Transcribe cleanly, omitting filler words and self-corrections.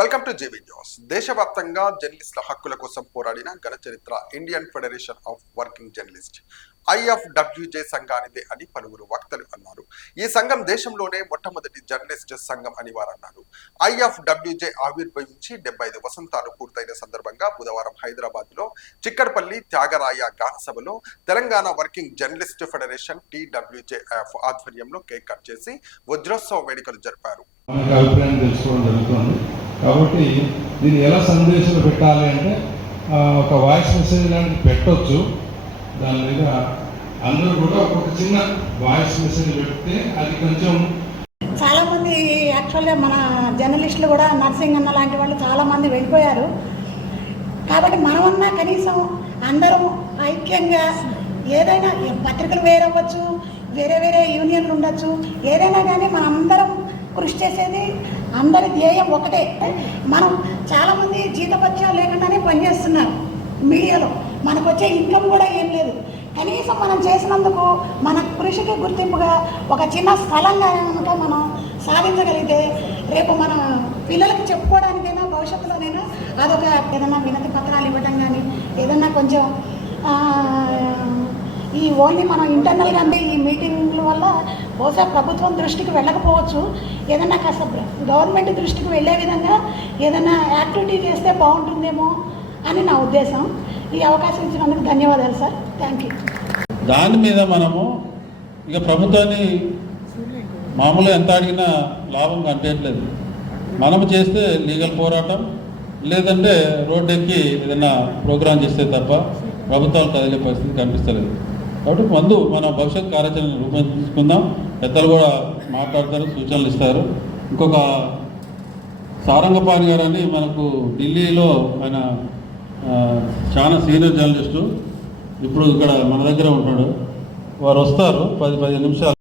Welcome to JB news. దేశవ్యాప్తంగా జర్నలిస్టుల హక్కుల కోసం పోరాడిన ఘన చరిత్ర Indian federation of working journalist IFWJ సంఘానిదే అని పలువురు వక్తలు అన్నారు. ఈ సంఘం దేశంలోనే మొట్టమొదటి జర్నలిస్ట్ సంఘం అని వారు అన్నారు. IFWJ ఆవిర్భవించి 75 వసంతాలు పూర్తయిన సందర్భంగా బుధవారం హైదరాబాద్ లో చిక్కడపల్లి త్యాగరాయ గాన సభలో Telangana working journalist federation TWJF ఆధ్వర్యంలో కేక్ కట్ చేసి వజ్రోత్సవ వేడుకలు జరిపారు. కాబట్టి దీన్ని ఎలా సందేశాలు పెట్టాలి అంటే ఒక వాయిస్ మెసేజ్ లాంటిది పెట్టవచ్చు. దాని మీద అందరూ కూడా ఒక చిన్న వాయిస్ మెసేజ్ పెడితే అది కొంచెం చాలామంది యాక్చువల్గా మన జర్నలిస్టులు కూడా నర్సింగ్ అన్న లాంటి వాళ్ళు చాలామంది వెళ్ళిపోయారు. కాబట్టి మనమన్నా కనీసం అందరం ఐక్యంగా ఏదైనా పత్రికలు వేరవ్వచ్చు, వేరే వేరే యూనియన్లు ఉండొచ్చు, ఏదైనా కానీ మనం అందరం కృషి చేసేది అందరి ధ్యేయం ఒకటే. మనం చాలామంది జీతభత్యాలు లేకుండానే పనిచేస్తున్నారు మీడియాలో, మనకు వచ్చే ఇన్కమ్ కూడా ఏం లేదు. కనీసం మనం చేసినందుకు మన కృషికి గుర్తింపుగా ఒక చిన్న స్థలంగా కనుక మనం సాధించగలిగితే రేపు మన పిల్లలకి చెప్పుకోవడానికైనా భవిష్యత్తులోనైనా అదొక ఏదైనా వినతి పత్రాలు ఇవ్వడం కానీ ఏదన్నా కొంచెం ఈ ఓన్లీ మనం ఇంటర్నల్గా అంటే ఈ మీటింగ్ల వల్ల బహుశా ప్రభుత్వం దృష్టికి వెళ్ళకపోవచ్చు, ఏదన్నా కాస్త గవర్నమెంట్ దృష్టికి వెళ్ళే విధంగా ఏదైనా యాక్టివిటీ చేస్తే బాగుంటుందేమో అని నా ఉద్దేశం. ఈ అవకాశం ఇచ్చినందుకు ధన్యవాదాలు సార్. Thank you. దాని మీద మనము ఇక ప్రభుత్వాన్ని మామూలుగా ఎంత అడిగినా లాభం కనిపించట్లేదు. మనము చేస్తే లీగల్ పోరాటం లేదంటే రోడ్డు ఎక్కి ఏదైనా ప్రోగ్రాం చేస్తే తప్ప ప్రభుత్వాలు కదిలే పరిస్థితి కనిపిస్తలేదు. కాబట్టి ముందు మన భవిష్యత్ కార్యాచరణ రూపొందించుకుందాం. పెద్దలు కూడా మాట్లాడతారు, సూచనలు ఇస్తారు. ఇంకొక సారంగపాణి గారు అని మనకు ఢిల్లీలో ఆయన చాలా సీనియర్ జర్నలిస్టు, ఇప్పుడు ఇక్కడ మన దగ్గర ఉంటాడు. వారు వస్తారు 10-15 నిమిషాలు.